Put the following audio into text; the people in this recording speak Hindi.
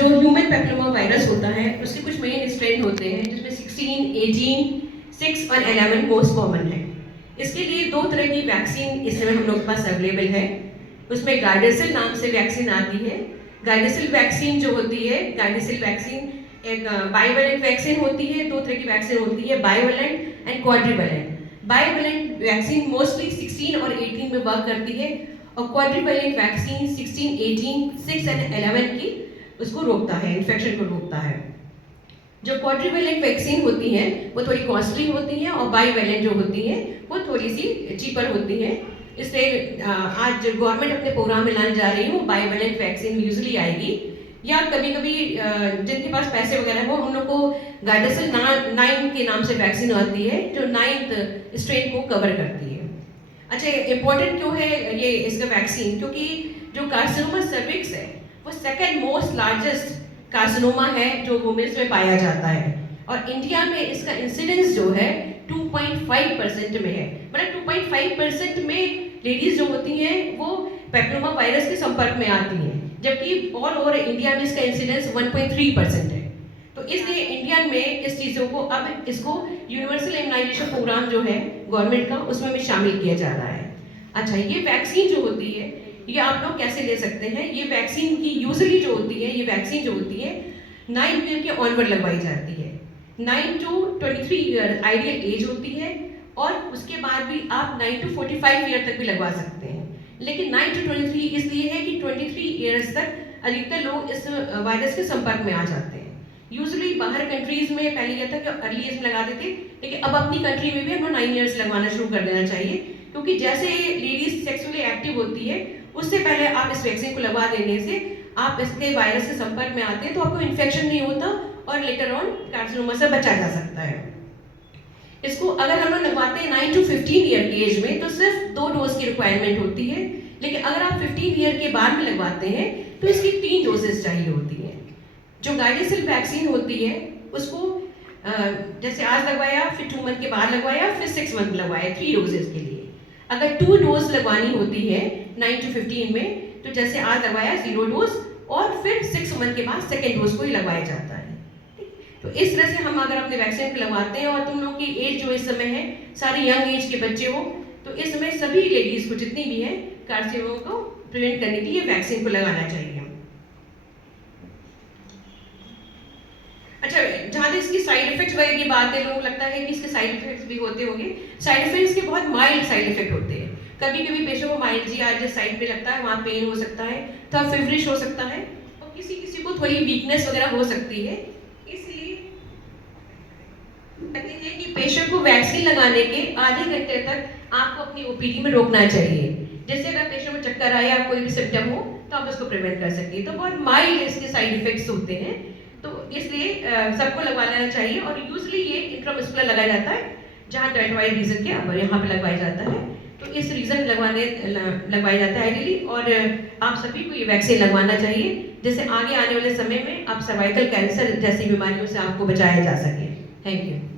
जो ह्यूमन पैपिलोमा वायरस होता है उसके कुछ मेन स्ट्रेन होते हैं, जिसमें 16, 18, 6 और 11 मोस्ट कॉमन है। इसके लिए 2 तरह की वैक्सीन इस समय हम लोग के पास अवेलेबल है। उसमें गार्डेसिल नाम से वैक्सीन आती है। गार्डेसिल वैक्सीन जो होती है, गार्डेसिल वैक्सीन एक बाइवैलेंट वैक्सीन होती है। 2 तरह की वैक्सीन होती है, bivalent and quadrivalent. Bivalent vaccine mostly 16 और 18 में वर्क करती है, और क्वाड्रिवैलेंट वैक्सीन 16, 18, 6 एंड 11 की उसको रोकता है, इन्फेक्शन को रोकता है। जो क्वाड्रिवैलेंट वैक्सीन होती है वो थोड़ी कॉस्टली होती है, और बाइवैलेंट जो होती है वो थोड़ी सी चीपर होती है। इसलिए आज गवर्नमेंट अपने प्रोग्राम में लाने जा रही है वो बाइवैलेंट वैक्सीन यूजुअली आएगी, या कभी कभी जिनके पास पैसे वगैरह हो उन लोग को गार्डेसिल 9 के नाम से वैक्सीन आती है, जो 9th स्ट्रेन को कवर करती है। अच्छा, इम्पोर्टेंट क्यों है ये इसका वैक्सीन? क्योंकि जो कार्सिनोमा सर्विक्स है वो सेकेंड मोस्ट लार्जेस्ट कार्सिनोमा है जो वुमेन्स में पाया जाता है, और इंडिया में इसका इंसिडेंस जो है 2.5% में है। मतलब 2.5% में लेडीज जो होती हैं वो पैपिलोमा वायरस के संपर्क में आती हैं, जबकि ऑल ओवर इंडिया में इसका इंसिडेंस 1.3% है। तो इसलिए इंडिया में इस चीज़ों को अब इसको यूनिवर्सल इम्यूनाइजेशन प्रोग्राम जो है गवर्नमेंट का, उसमें भी शामिल किया जा रहा है। अच्छा, ये वैक्सीन जो होती है ये आप लोग कैसे ले सकते हैं? ये वैक्सीन की यूजुअली जो होती है, ये वैक्सीन जो होती है 9 ईयर के ऑनवर्ड लगवाई जाती है। 9 to 23 ईयर आइडियल एज होती है, और उसके बाद भी आप 9 to 45 ईयर तक भी लगवा सकते हैं। लेकिन 9 to 23 इसलिए है कि 23 ईयर्स तक अधिकतर लोग इस वायरस के संपर्क में आ जाते हैं। यूजुअली बाहर कंट्रीज में पहले यह था कि अर्ली एज में लगाते थे, लेकिन अब अपनी कंट्री में भी हमें 9 ईयर्स लगवाना शुरू कर देना चाहिए, क्योंकि जैसे लेडीज सेक्सुअली एक्टिव होती है उससे पहले आप इस वैक्सीन को लगवा देने से आप इसके वायरस के संपर्क में आते हैं तो आपको इन्फेक्शन नहीं होता, और लेटर ऑन कार्सिनोमा से बचा जा सकता है। इसको अगर हम लोग लगवाते हैं 9 to 15 ईयर की एज में तो सिर्फ 2 डोज की रिक्वायरमेंट होती है, लेकिन अगर आप 15 ईयर के बाद में लगवाते हैं तो इसकी 3 डोजेस चाहिए होती है। जो गार्डेसिल वैक्सीन होती है उसको जैसे आज लगवाया, फिर 2 मंथ के बाद लगवाया, फिर 6 मंथ लगवाया, 3 डोजेस के लिए। अगर 2 डोज लगवानी होती है 9 to 15 में, तो जैसे आज लगवाया 0 डोज, और फिर 6 मंथ के बाद सेकेंड डोज को ही लगवाया जाता है। तो इस तरह से हम अगर अपने वैक्सीन को लगवाते हैं, और तुम लोग की एज जो इस समय है सारे यंग एज के बच्चे हो, तो इस समय सभी लेडीज को जितनी भी है कार्सिनोमा को प्रिवेंट करने के लिए वैक्सीन को लगाना चाहिए। अच्छा, जहाँ तक इसकी साइड इफेक्ट्स वगैरह की बात है, लोगों को लगता है कि इसके साइड इफेक्ट्स भी होते होंगे। साइड इफेक्ट्स के बहुत माइल्ड साइड इफेक्ट होते हैं। कभी कभी पेशेंट को माइल्जिया जिस साइड पे लगता है वहाँ पेन हो सकता है, थोड़ा फेवरिश हो सकता है, और किसी किसी को थोड़ी वीकनेस वगैरह हो सकती है। इसलिए कहते हैं कि पेशेंट को वैक्सीन लगाने के आधे घंटे तक आपको अपनी ओपीडी में रोकना चाहिए। जैसे अगर पेशेंट को चक्कर आए या कोई भी सिम्टम हो तो आप उसको प्रिवेंट कर सकते हैं। तो बहुत माइल्ड इसके साइड इफेक्ट्स होते हैं, तो इसलिए सबको लगवा लेना चाहिए। और यूजुअली ये इंट्रामस्कुलर लगाया जाता है, जहाँ डेल्टॉइड रीजन के अब यहाँ पे लगवाया जाता है, तो इस रीजन लगवाया जाता है आइडियली। और आप सभी को ये वैक्सीन लगवाना चाहिए, जिससे आगे आने वाले समय में आप सर्वाइकल कैंसर जैसी बीमारियों से आपको बचाया जा सके। Thank you.